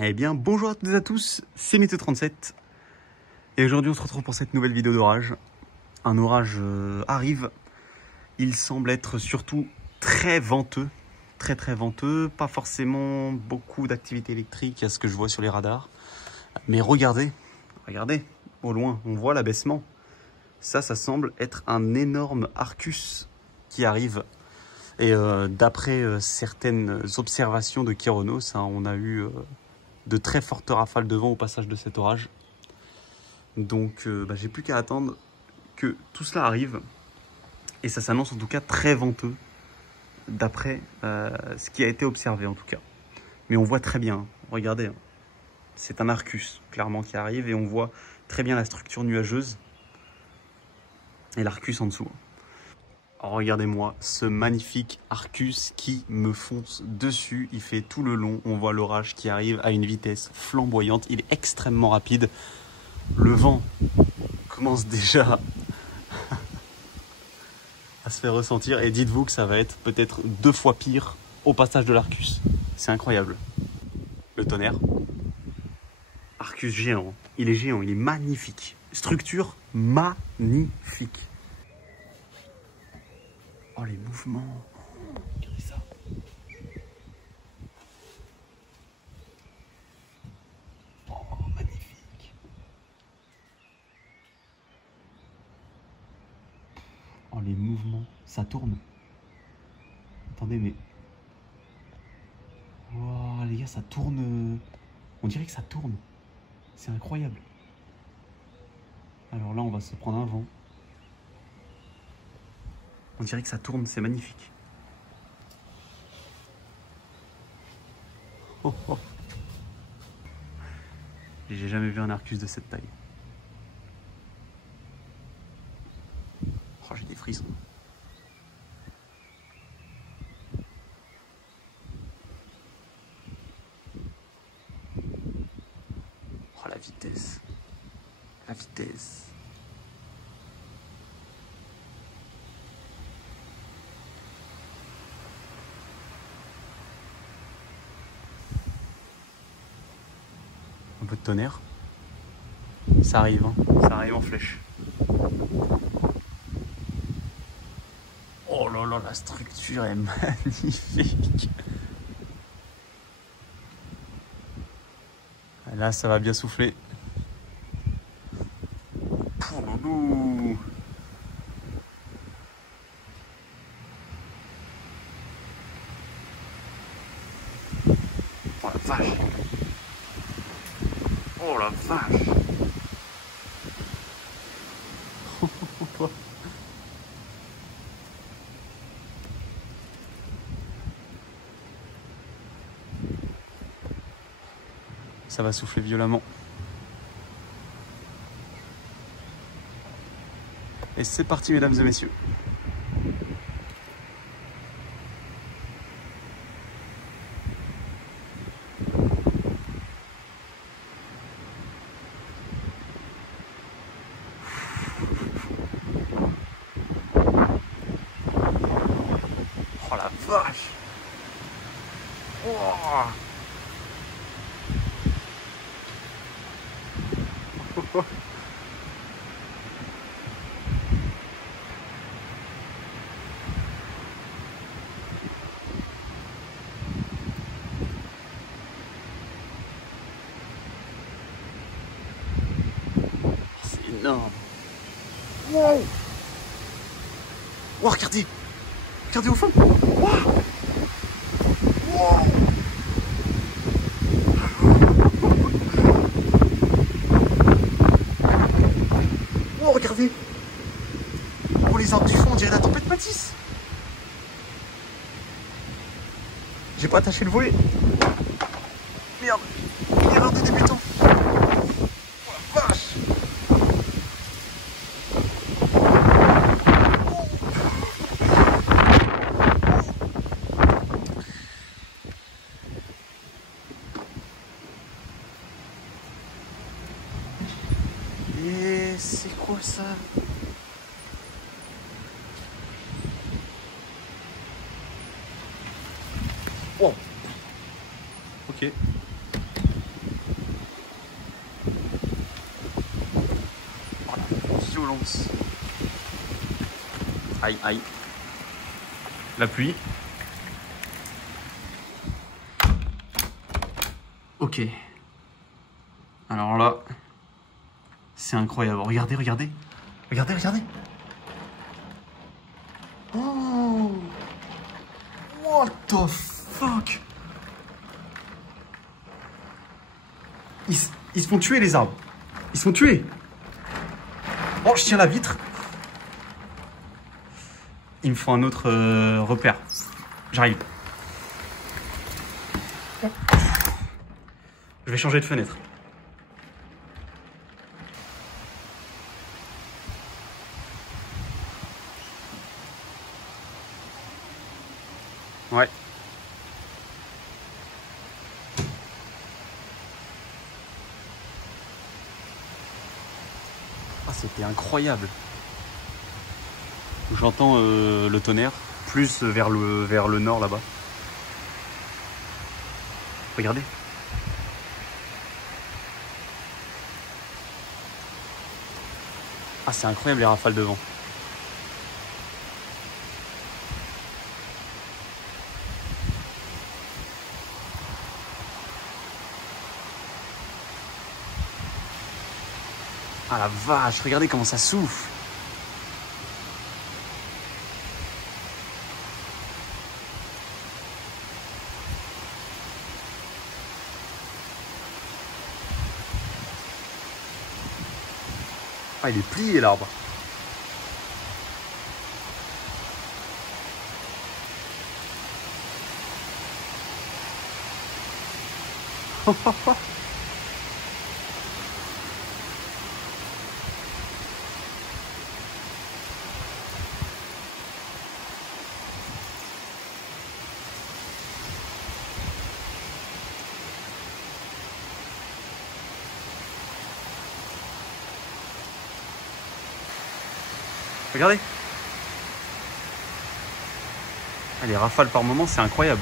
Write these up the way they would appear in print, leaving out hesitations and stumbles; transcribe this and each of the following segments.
Eh bien, bonjour à toutes et à tous, c'est Mytho37. Et aujourd'hui, on se retrouve pour cette nouvelle vidéo d'orage. Un orage arrive. Il semble être surtout très venteux. Très venteux. Pas forcément beaucoup d'activité électrique à ce que je vois sur les radars. Mais regardez, au loin, on voit l'abaissement. Ça semble être un énorme Arcus qui arrive. Et d'après certaines observations de Kéronos, on a eu de très fortes rafales de vent au passage de cet orage. Donc j'ai plus qu'à attendre que tout cela arrive. Et ça s'annonce en tout cas très venteux, d'après ce qui a été observé en tout cas. Mais on voit très bien, regardez, c'est un Arcus clairement qui arrive et on voit très bien la structure nuageuse et l'Arcus en dessous. Regardez-moi ce magnifique Arcus qui me fonce dessus. Il fait tout le long. On voit l'orage qui arrive à une vitesse flamboyante. Il est extrêmement rapide. Le vent commence déjà à se faire ressentir. Et dites-vous que ça va être peut-être 2 fois pire au passage de l'Arcus. C'est incroyable. Le tonnerre. Arcus géant. Il est géant. Il est magnifique. Structure magnifique. Oh, les mouvements. Regardez ça. Oh, magnifique. Oh, les mouvements. Ça tourne. Attendez, mais... Oh, les gars, ça tourne. On dirait que ça tourne. C'est incroyable. Alors là, on va se prendre un vent. On dirait que ça tourne, c'est magnifique. Oh, oh. J'ai jamais vu un Arcus de cette taille. Oh, j'ai des frissons. Oh, la vitesse. La vitesse. Un peu de tonnerre. Ça arrive, hein. Ça arrive en flèche. Oh là là, la structure est magnifique. Là, ça va bien souffler. Pouloulou. Oh la vache. Oh la vache. Ça va souffler violemment. Et c'est parti, mesdames et messieurs. Oh la vache. Oh. C'est énorme. Wow. Wow, regardez. Regardez au fond. Wow. Wow. Oh, regardez. Oh, les arbres du fond, on dirait la tempête Matisse. J'ai pas attaché le volet. Merde. Erreur de débutant. Oh la vache. Et c'est quoi ça? Wow. Ok. violence. Aïe, aïe. La pluie. Ok. Alors là, c'est incroyable. Regardez, regardez. Regardez, regardez. Oh! What the fuck? Ils se font tuer, les arbres. Ils se font tuer. Oh, je tiens la vitre. Il me faut un autre repère. J'arrive. Je vais changer de fenêtre. Ouais. Ah, c'était incroyable. J'entends le tonnerre, plus vers le nord là-bas. Regardez. Ah, c'est incroyable les rafales de vent. Ah la vache, regardez comment ça souffle. Ah, il est plié l'arbre. Regardez. Ah, les rafales par moment, c'est incroyable.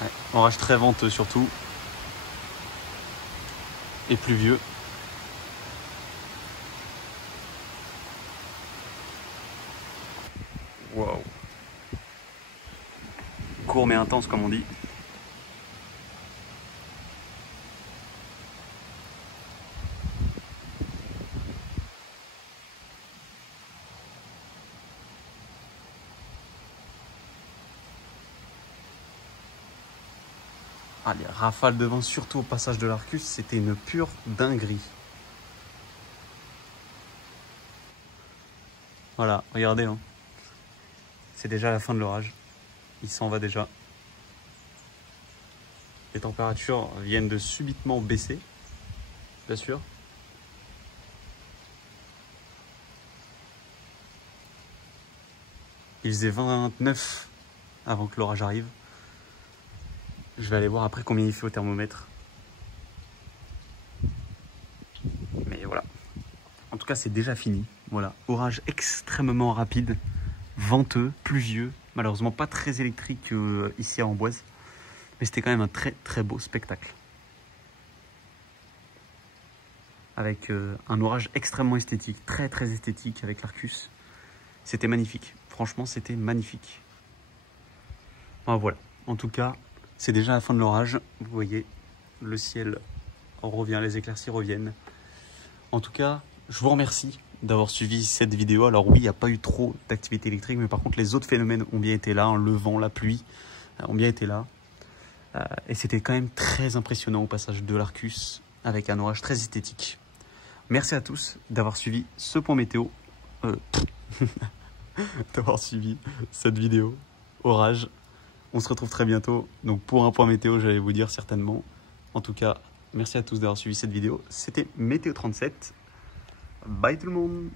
Ouais, orage très venteux surtout. Et pluvieux. Waouh. Court mais intense comme on dit. Ah, les rafales de vent, surtout au passage de l'Arcus, c'était une pure dinguerie. Voilà, regardez, hein. C'est déjà la fin de l'orage. Il s'en va déjà. Les températures viennent de subitement baisser, bien sûr. Il faisait 29 avant que l'orage arrive. Je vais aller voir après combien il fait au thermomètre. Mais voilà. En tout cas, c'est déjà fini. Voilà. Orage extrêmement rapide, venteux, pluvieux. Malheureusement, pas très électrique ici à Amboise. Mais c'était quand même un très très beau spectacle. Avec un orage extrêmement esthétique, très très esthétique avec l'Arcus. C'était magnifique. Franchement, c'était magnifique. Enfin, voilà. En tout cas, c'est déjà la fin de l'orage. Vous voyez, le ciel revient, les éclaircies reviennent. En tout cas, je vous remercie d'avoir suivi cette vidéo. Alors oui, il n'y a pas eu trop d'activité électrique, mais par contre, les autres phénomènes ont bien été là. Hein, le vent, la pluie ont bien été là. Et c'était quand même très impressionnant au passage de l'Arcus, avec un orage très esthétique. Merci à tous d'avoir suivi ce point météo. D'avoir suivi cette vidéo. Orage. On se retrouve très bientôt. Donc pour un point météo, j'allais vous dire certainement. En tout cas, merci à tous d'avoir suivi cette vidéo. C'était Météo 37. Bye tout le monde.